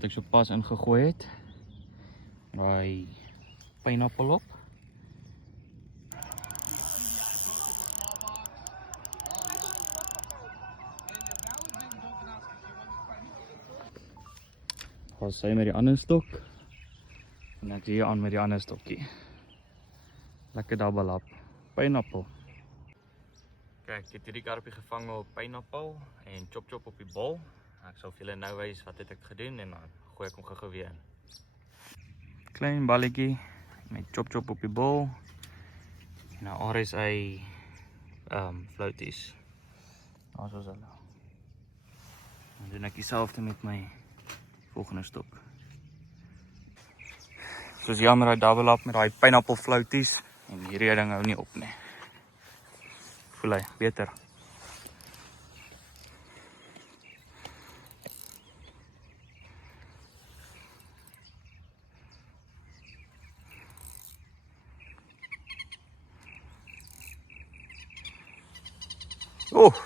wat ek so pas ingegooi het. Daai pineappel op. Gaan sy met die ander stok. En ek hier aan met die ander stokkie. Lekker double up. Pineappel. Kijk, ek het hierdie karpie gevang op pineappel en chop op die bol. Ek sal vir julle nou wys wat het ek gedoen en dan gooi ek hom gou weer in. Klein balletjie met chop op die bol. En nou RSA floaties. Daar is hulle. Dan doen ek dieselfde met my volgende stok. Soos jammer hy double up met daai pineapple floaties en hierdie ding hou nie op nie. Voel hy beter.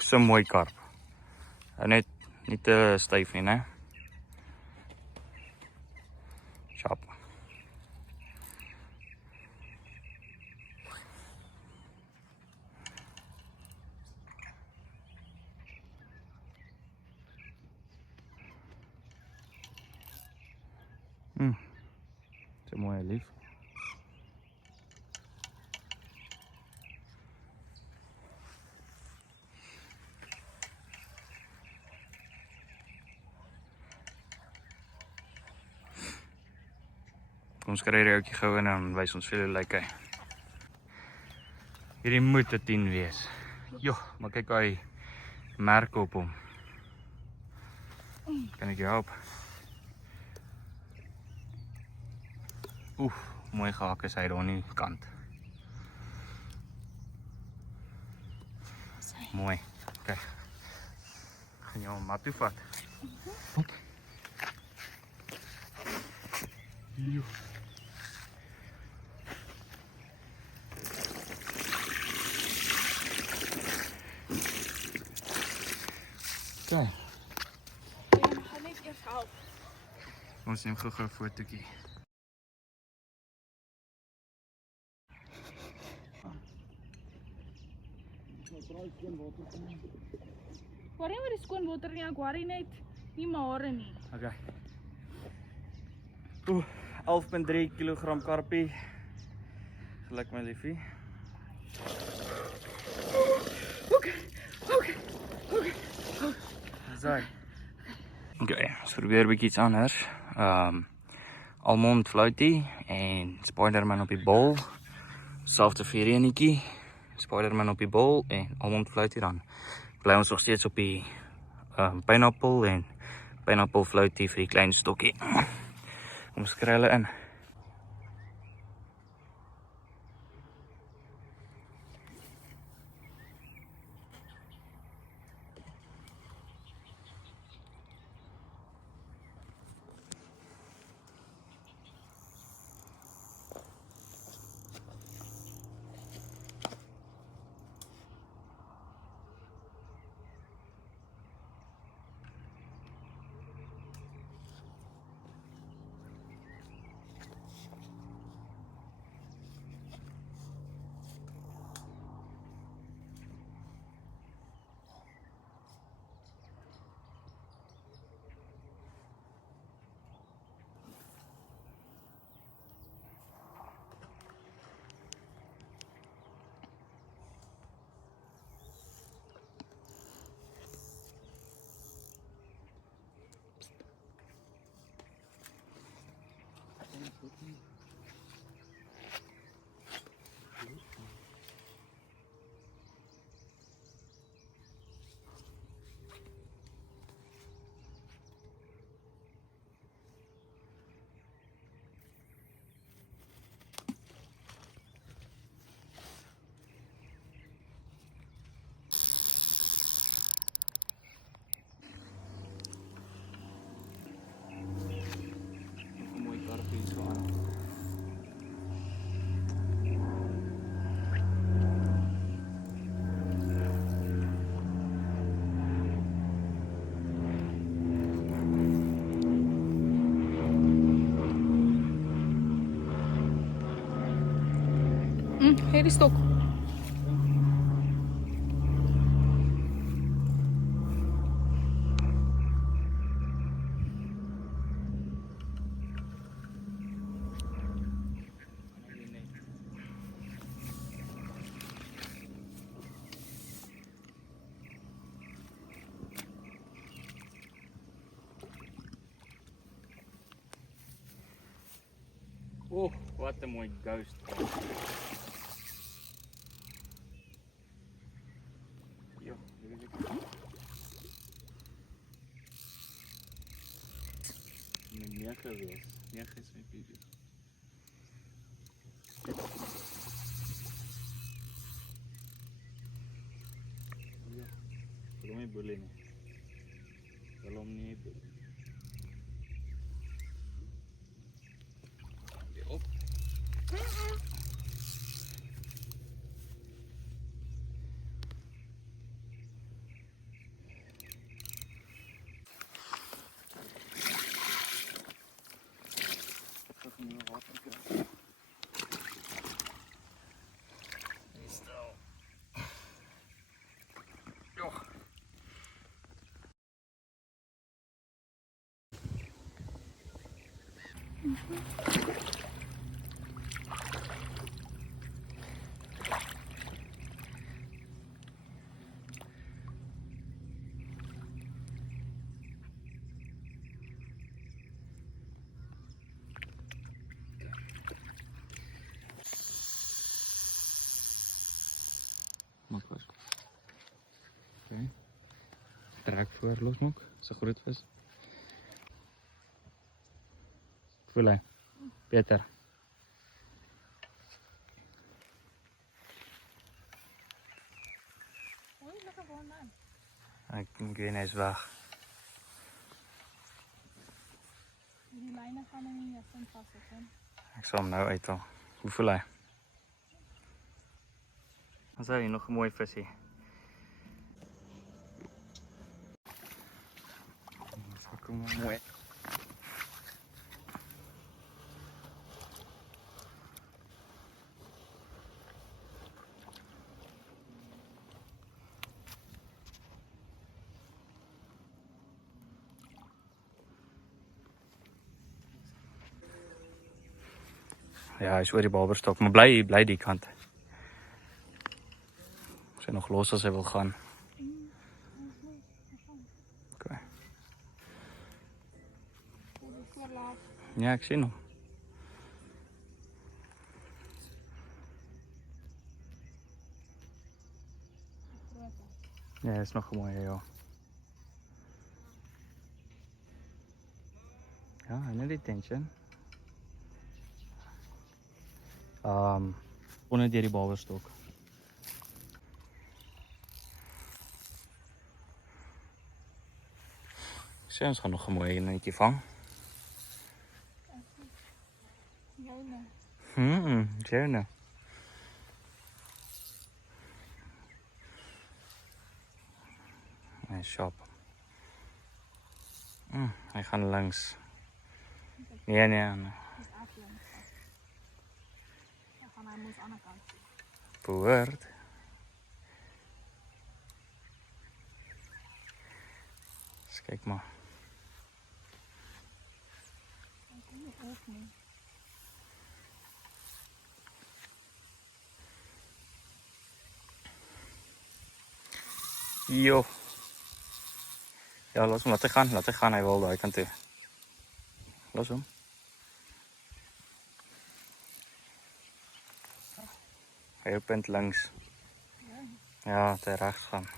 So mooi karp. Net nie te styf nie, né? Sharp. So mooi lief. Ons kry die ouetjie gou in en wys ons vir hoe lyk hy. Hierdie moet 'n 10 wees. Joh, maar kyk hy merke op hom. Kan ek jou help? Mooi gehak is hy daar aan die kant. Mooi. Kyk. Gaan jy hom mat toe vat? Hop. Joh. Kijk. Ik ga niet eerst helpen. Ons neem gou 'n fotootjie. Worry oor die skoon water nie, ek worry net nie my hare nie. Okay. 11.3 kg karpie. Geluk my liefie. Okay. Okay, ons probeer 'n bietjie iets anders. Almond floatie en Spiderman op die bol. Selfde vir enetjie. Spiderman op die bol en almond floatie dan. Bly ons nog steeds op die pineapple en pineapple floatie vir die klein stokkie. Kom skry hulle in. Gee die stok. Oh, wat 'n mooi ghost. Jo, hier is ek. Met 9 wees. 9 is my baby. Ja, wil my boelie nie. Wil hom nie boelie. Weer op. Nog nieuwe water krijgen. Stel. Joh. Maak vast. Oké. Trek voor, losmaak. Is een groot vis. Voel hy. Beter. Hoi, lekker gewoon man. Ek dink hy is weg. Die lijnen gaan in je jas vast zitten. Ek sal hom nou uithaal. Hoe voel hy? Ons het hier nog 'n mooi visie. Fuck hom mooi. Ja, hy is oor die Barberstok, maar bly die kant. As hy nog los as hy wil gaan. Okay. Ja, ek sien hom. Ja, is nog 'n mooie, ja. Ja, en die tension. Onder deur die Barberstok. Sê ons gaan nog 'n mooi netjie vang. Joune. Hy is sharp. Hy gaan links. Nee. Dan gaan hij moest aan de kant. Behoort. Dus kijk maar. Dan kom je ook niet. Jo. Ja, los hem, laat hy gaan, hy wil daai kant toe. Los hom. Hy punt links. Ja, het hy regs gaan.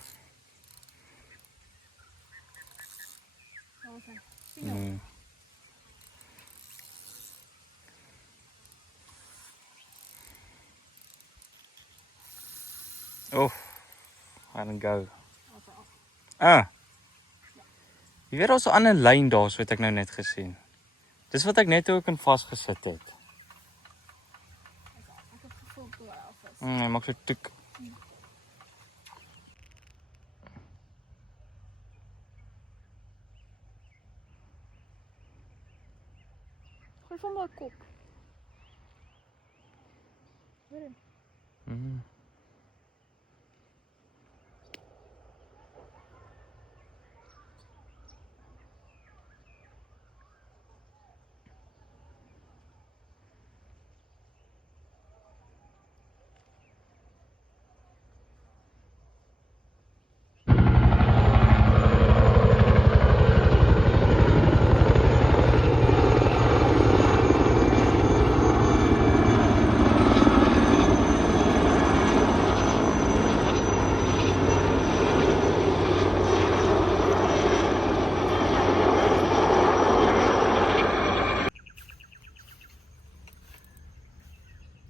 Oh, I don't go. Jy weet ons 'n ander lyn daar, so het ek nou net gesien. Dis wat ek net ook in vasgesit het. Ik heb gevoeld door alvast. Hy maak so tik. Gooi van mijn kop. Weer in.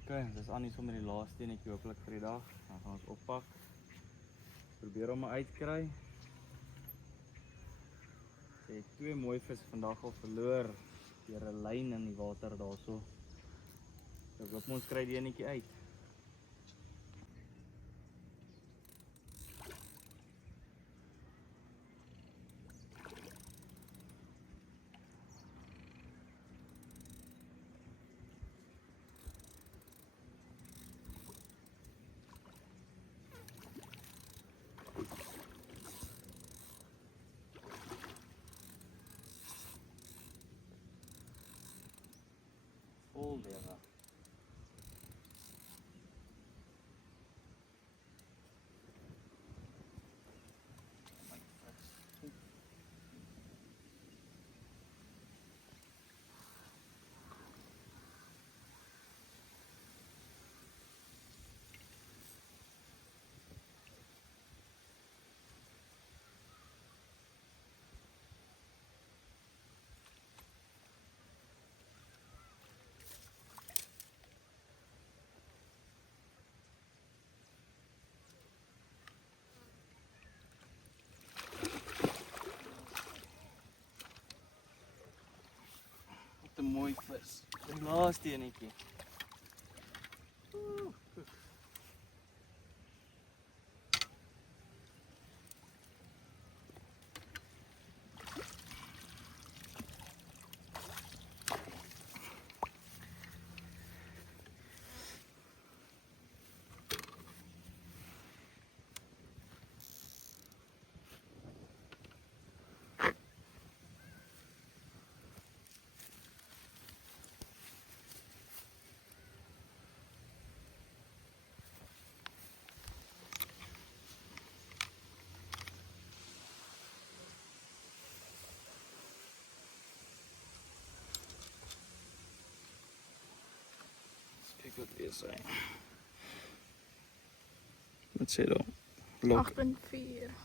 Okay, dis Annie sommer die laaste enetjie hopelik vir die dag. Dan gaan ons oppak. Probeer hom uitkry. Ek het 2 mooi vis vandag al verloor deur 'n lyn in die water daarso. So ek hoop ons kry die enetjie uit. Vol lewe. Wat 'n mooi vis. Die laaste enetjie. Kyk wat wees hy. Wat sê daar? Blok. 8.4.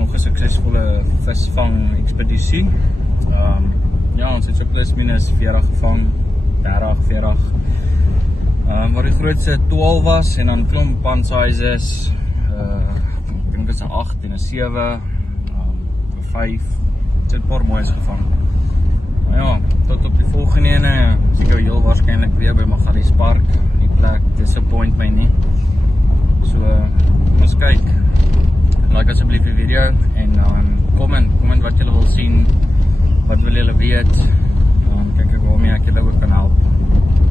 Nog 'n suksesvolle visvang ekspedisie. Ja, ons het so plus minus 40 gevang, 30, 40. Waar die grootste 12 was en dan klomp pan sizes. Ek dink dit is 'n 8 en 'n 7, 'n 5. Dit het 'n paar mooies gevang. Maar ja, tot op die volgende ene. Seker heel waarskynlik weer by Magalies Park. Die plek disappoint my nie. So, kom ons kyk. Like asseblief die video en comment wat julle wil sien, wat wil julle weet, kyk ek waarmee ek julle ook kan help.